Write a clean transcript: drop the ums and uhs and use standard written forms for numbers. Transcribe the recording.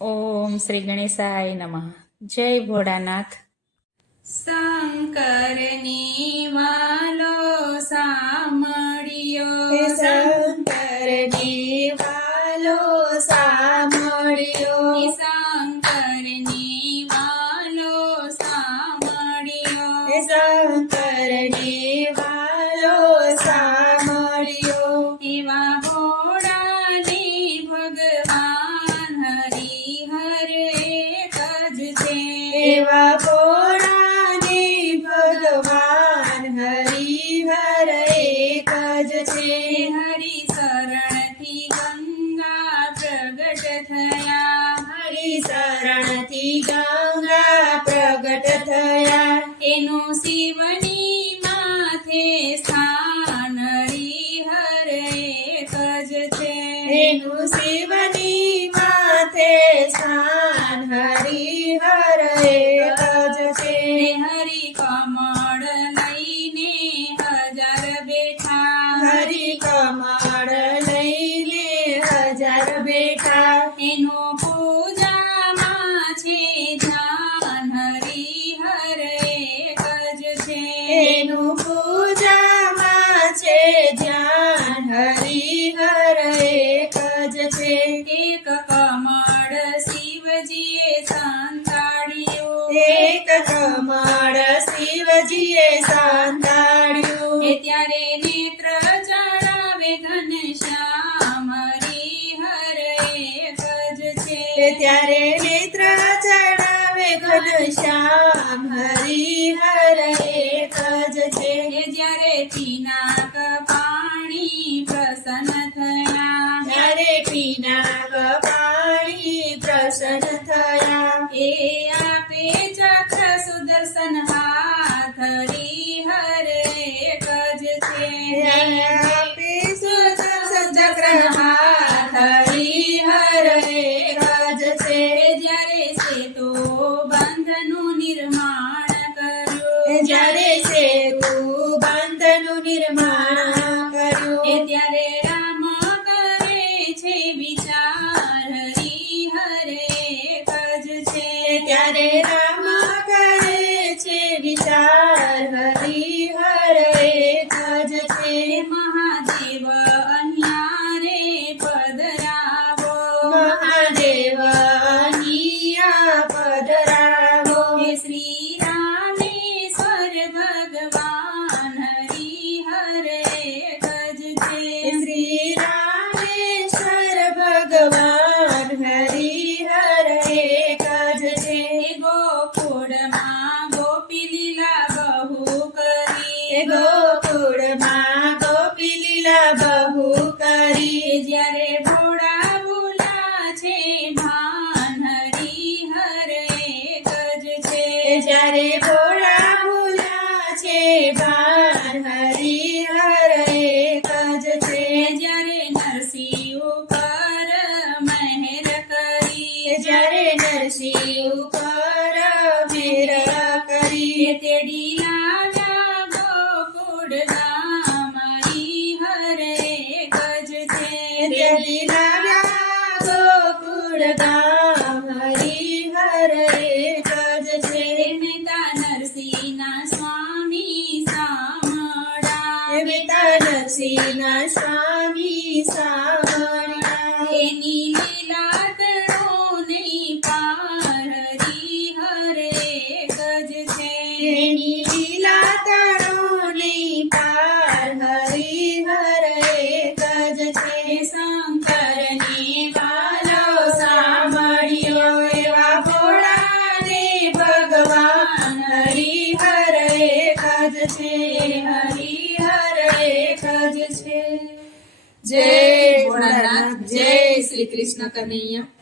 ઓમ શ્રી ગણેશાય નમઃ. જય ભોળાનાથ. શંકરની વાલો સાંભળ્યો, શંકરની વાલો સાંભળ્યો, શંકરની વાલો સાંભળ્યો, શંકરની વાલો સાંભળ્યો. એવા ભોળાને ભગવાન હરિહર એક જ છે, એવા ભોળાને ભગવાન હરિહર એક જ છે. હરિ શરણથી ગંગા પ્રગટ થયા, હરિ શરણથી ગંગા પ્રગટ થયા. એનું શિવની માથે સ્થાન હરિહર એક જ છે, એનું શિવની માથે સ્થાન હરિહર એક જ છે. હરિ કમળ લઈને હજાર બેઠા, હરિ કમળ લઈને હજાર બેઠા. એનો પૂજામાં છે ધ્યાન હરિહર એક જ છે, એનું પૂજામાં છે ધ્યાન હરિહર એક જ છે. એક કમળ શિવજીએ સંતાડ્યું, એક કમળ શિવજીએ સાંતાડ્યું. ત્યારે નેત્ર ચડાવે ઘનશ્યામ હરિહર એક જ છે, ત્યારે નેત્ર ચડાવે ઘનશ્યામ હરિહર એક જ છે. જ્યારે પિનાક પાણી પ્રસન્ન થયા, ત્યારે પિનાક પાણી પ્રસન્ન થયા. એ આપે ચક્ર સુદર્શન હાથ હરિહર એક જ છે, આપે સુદર્શન ચક્ર હાથ હરિહર એક જ છે. જ્યારે સેતુ બંધનું નિર્માણ કર્યું, જ્યારે સેતુ બંધનું નિર્માણ કર્યું. ત્યારે રામ કરે છે વિચાર હરિહર એક જ છે, ત્યારે રામ કરે છે વિચાર હરિહર એક જ છે. મહાદેવ અન્યારે પધરાવો, મહાદેવ અનિયા પધરાવો. શ્રી રામેશ્વર ભગવાન હરિહર એક જ છે, શ્રી રામેશ્વર ભગવાન હરિહર એક જ છે. ગોકુળમાં ગોપી લીલા બહુ કરી, ગોકુળમાં ગોપી લીલા બહુ કરી. જ્યારે ભોળા ભૂલા છે ભાન હરિહર એક જ છે, જ્યારે ભોળા ભૂલા છે ભાન હરિહર એક જ છે. જ્યારે નરસિંહ ઉપર મહેર કરી, જ્યારે નરસિંહ ઉપર મેર કરી. તેડી લાવ્યા ગોકુળ ધામ હરિહર એક જ છે, તેડી લાવ્યા ગોકુળ ગામ હરિહર એક જ છે. નેતા નરસિંહના સ્વામી સામળા, પિતા નરસિંહના સ્વામી સાંભળ્યા. એની લીલા તણો નહીં પાર હરિહર એક જ છે, એની લીલા તણો નહીં પાર હરિહર એક જ છે. શંકરની વાલો સાંભળ્યો, એવા ભોળાને ભગવાન હરિહર એક જ છે. હરિહર એક જ છે. જય ભોળાનાથ, જય શ્રી કૃષ્ણ કનૈયા.